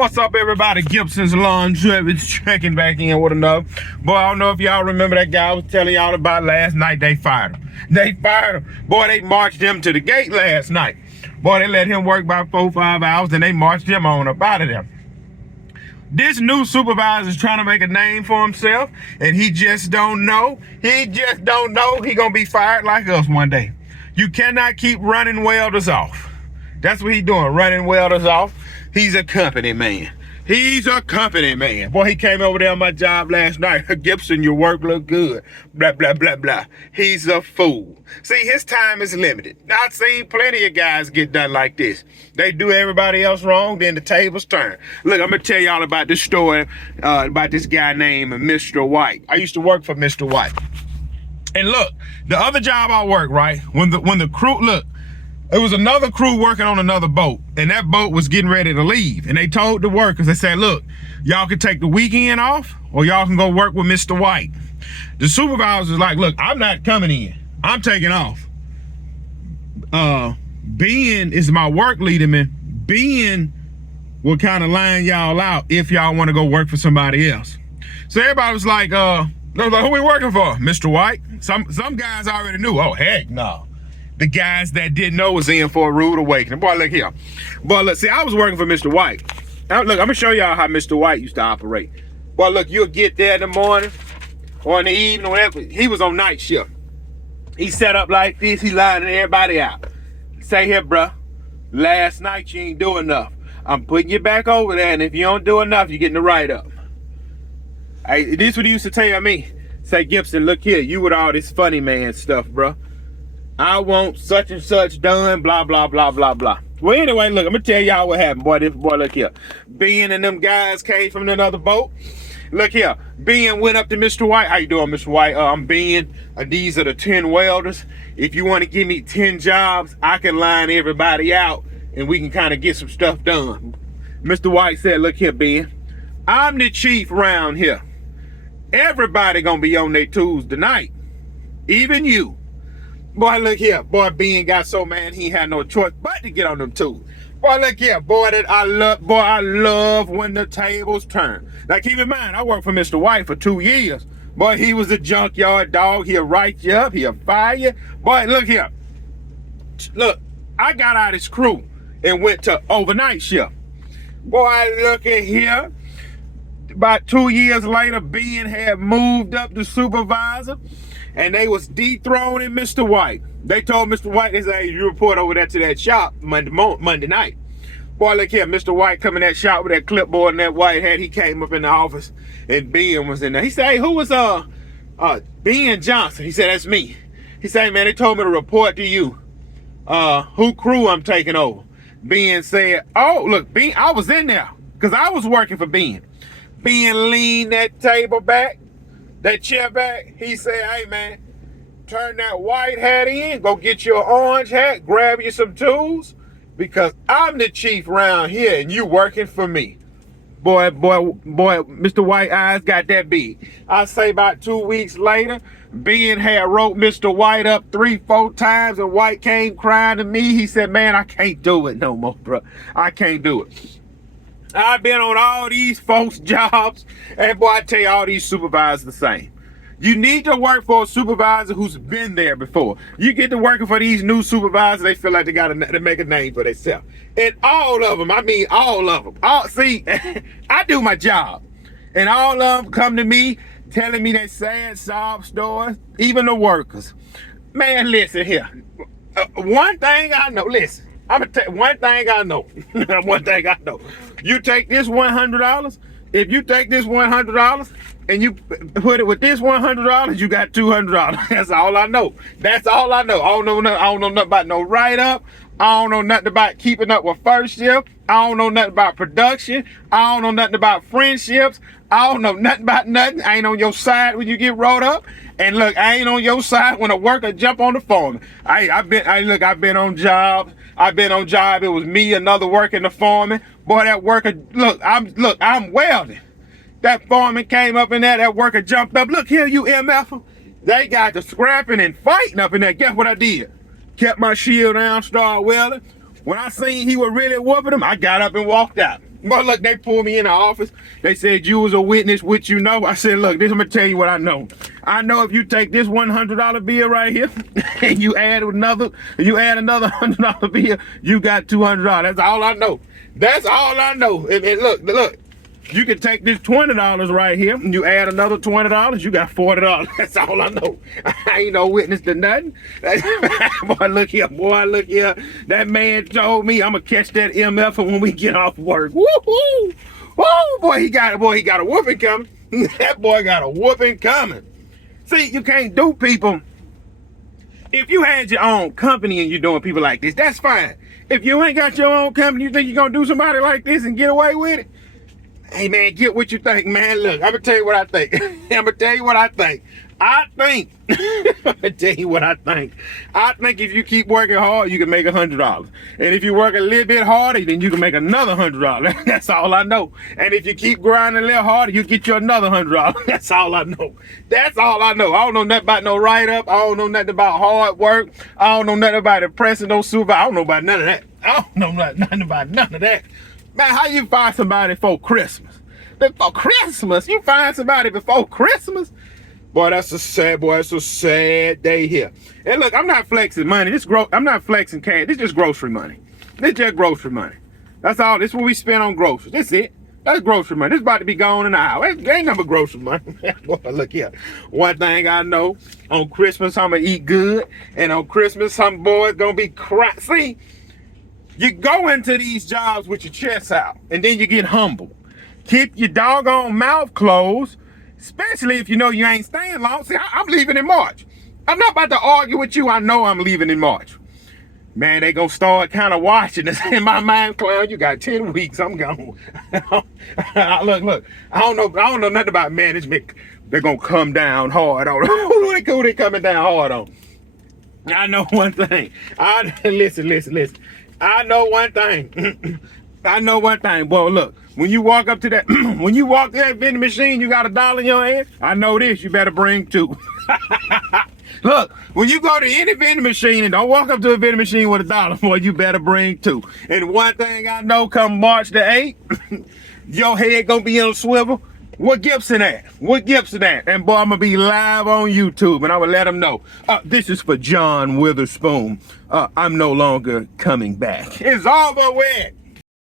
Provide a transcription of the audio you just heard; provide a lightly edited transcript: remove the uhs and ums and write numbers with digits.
What's up, everybody? Gibson's Laundry. It's checking back in with another. Boy, I don't know if y'all remember that guy I was telling y'all about last night. They fired him. They fired him. Boy, they marched him to the gate last night. Boy, they let him work about 4 or 5 hours, and they marched him on up out of there. This new supervisor is trying to make a name for himself, and he just don't know. He just don't know he gonna be fired like us one day. You cannot keep running welders off. That's what he doing, running welders off. He's a company man. He's a company man. Boy, he came over there on my job last night. Gibson, your work look good. Blah, blah, blah, blah. He's a fool. See, his time is limited. I've seen plenty of guys get done like this. They do everybody else wrong, then the tables turn. Look, I'm going to tell y'all about this story about this guy named Mr. White. I used to work for Mr. White. And look, the other job I worked, right, when the crew, look, it was another crew working on another boat, and that boat was getting ready to leave. And they told the workers, they said, look, y'all can take the weekend off, or y'all can go work with Mr. White. The supervisor was like, look, I'm not coming in. I'm taking off. Ben is my work leader, man. Ben will kind of line y'all out if y'all want to go work for somebody else. So everybody was like, who we working for? Mr. White? Some guys already knew. Oh, heck no. The guys that didn't know was in for a rude awakening. Boy, look here. Boy, look, see, I was working for Mr. White. Now, look, I'm gonna show y'all how Mr. White used to operate. Boy, look, you'll get there in the morning or in the evening, whatever. He was on night shift. He set up like this, he lining everybody out. Say here, bruh, last night you ain't do enough. I'm putting you back over there, and if you don't do enough, you're getting the write-up. Hey, this is what he used to tell me. Say, Gibson, look here, you with all this funny man stuff, bruh. I want such and such done, blah, blah, blah, blah, blah. Well, anyway, look, I'm gonna tell y'all what happened, boy. Boy, look here. Ben and them guys came from another boat. Look here, Ben went up to Mr. White. How you doing, Mr. White? I'm Ben. These are the 10 welders. If you want to give me 10 jobs, I can line everybody out, and we can kind of get some stuff done. Mr. White said, look here, Ben. I'm the chief around here. Everybody gonna be on their tools tonight, even you. Boy, look here. Boy, Ben got so mad he had no choice but to get on them tools. Boy, look here. Boy, I love when the tables turn. Now, keep in mind, I worked for Mr. White for 2 years. Boy, he was a junkyard dog. He'll write you up. He'll fire you. Boy, look here. Look, I got out of his crew and went to overnight shift. Boy, look at here. About 2 years later, Ben had moved up to supervisor, and they was dethroning Mr. White. They told Mr. White, they said, hey, you report over there to that shop Monday night. Boy, look here, Mr. White come in that shop with that clipboard and that white hat. He came up in the office, and Ben was in there. He said, hey, who was Ben Johnson? He said, that's me. He said, hey, man, they told me to report to you who crew I'm taking over. Ben said, oh, look, Ben, I was in there because I was working for Ben. Ben leaned that table back, that chair back. He said, hey, man, turn that white hat in, go get your orange hat, grab you some tools, because I'm the chief around here and you working for me. Boy, Mr. White eyes got that big. I say about 2 weeks later, Ben had wrote Mr. White up 3-4 times, and White came crying to me. He said, man, I can't do it no more, bro. I can't do it. I've been on all these folks' jobs, and boy, I tell you, all these supervisors the same. You need to work for a supervisor who's been there before. You get to working for these new supervisors, they feel like they got to make a name for themselves. And all of them, I mean all of them. See, I do my job, and all of them come to me telling me their sad sob stories, even the workers. Man, listen here. One thing I know, listen. I'm gonna tell you one thing I know. One thing I know. You take this $100. If you take this $100 and you put it with this $100, you got $200. That's all I know. That's all I know. I don't know nothing about no write-up. I don't know nothing about keeping up with first shift. I don't know nothing about production. I don't know nothing about friendships. I don't know nothing about nothing. I ain't on your side when you get rolled up. And look, I ain't on your side when a worker jump on the foreman. I've been on jobs. I've been on job. It was me, another worker, and the foreman. Boy, that worker, I'm welding. That foreman came up in there, that worker jumped up. Look here, you MF. They got to scrapping and fighting up in there. Guess what I did? Kept my shield down, started welding. When I seen he was really whooping him, I got up and walked out. But look, they pulled me in the office. They said you was a witness, which you know. I said, look, I'm gonna tell you what I know. I know if you take this $100 bill right here and you add another $100 bill, you got $200. That's all I know. That's all I know. And look. You can take this $20 right here and you add another $20, you got $40. That's all I know. I ain't no witness to nothing. Boy, look here. That man told me I'm gonna catch that MF when we get off work. Woo-hoo! Oh boy, he got a whooping coming. That boy got a whooping coming. See, you can't do people. If you had your own company and you're doing people like this, that's fine. If you ain't got your own company, you think you're gonna do somebody like this and get away with it? Hey man, get what you think, man. Look, I'm gonna tell you what I think. I'm gonna tell you what I think. I'm gonna tell you what I think. I think if you keep working hard, you can make $100. And if you work a little bit harder, then you can make another $100. That's all I know. And if you keep grinding a little harder, you get you another $100. That's all I know. That's all I know. I don't know nothing about no write-up. I don't know nothing about hard work. I don't know nothing about impressing no supervisor. I don't know about none of that. I don't know nothing about none of that. Man, how you find somebody before Christmas? Before Christmas? You find somebody before Christmas? Boy, that's a sad day here. And look, I'm not flexing money. I'm not flexing cash. This is just grocery money. This just grocery money. That's all. This is what we spend on groceries. That's it. That's grocery money. This is about to be gone in an hour. It ain't nothing but grocery money. Boy, look here. One thing I know, on Christmas, I'm going to eat good. And on Christmas, some boys going to be crying. See? You go into these jobs with your chest out, and then you get humble. Keep your doggone mouth closed, especially if you know you ain't staying long. See, I'm leaving in March. I'm not about to argue with you. I know I'm leaving in March. Man, they gonna start kind of watching this in my mind. Clown, you got 10 weeks. I'm gone. Look. I don't know nothing about management. They're gonna come down hard on who they coming down hard on. I know one thing. Listen. I know one thing. Boy, look, when you walk up to that, vending machine, you got $1 in your hand. I know this, you better bring two. Look, when you go to any vending machine and don't walk up to a vending machine with $1, boy, you better bring two. And one thing I know, come March the 8th, your head gonna be on a swivel. What Gibson at? And boy, I'm gonna be live on YouTube and I will let them know. This is for John Witherspoon. I'm no longer coming back. It's over with.